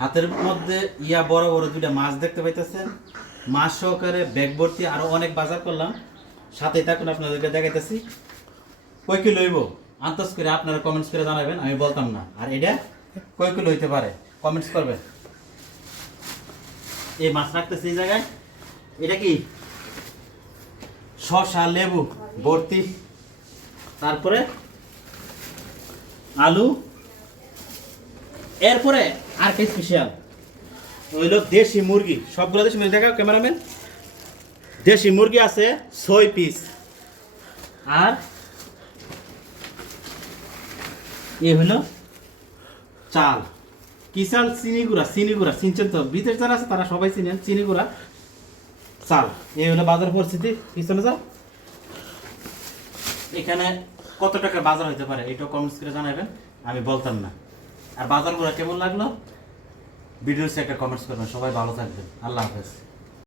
হাতের মধ্যে ইয়া বড় বড় দুইটা মাছ দেখতে পাইতেছেন। মাছ সহকারে ব্যাগ ভর্তি আরও অনেক বাজার করলাম। সাথে থাকুন, আপনাদেরকে দেখাইতেছি। কই কি হইব? আন্তজ করে আপনারা কমেন্টস করে জানাবেন, আমি বলতাম না। আর এটা কই কি লইতে পারে? কমেন্টস করবেন। এই মাছ রাখতেছি এই জায়গায়। এটা কি? শসা, লেবু, ভর্তি। তারপরে আলু এরপরে আর কি স্পেশাল হইল দেশি মুরগি, সবগুলো দেশি মুরগি, দেখাও ক্যামেরাম্যান দেশি মুরগি আছে ছয় পিস আর এ হইল চাল। কি চাল? চিনি গুঁড়া চিনি গুঁড়া। চিনছেন তো? বিদেশ যারা আছে তারা সবাই চিনেন, চিনি গুঁড়া। চাল। এই হলো বাজার পরিস্থিতি। পিছনে যাও। এখানে কত টাকার বাজার হতে পারে? এটাও কমেন্টস করে জানাবেন। আমি বলতাম না। আর বাজারগুলো কেমন লাগল? ভিডিওসে একটা কমেন্টস করবেন। সবাই ভালো থাকবেন। আল্লাহ হাফেজ।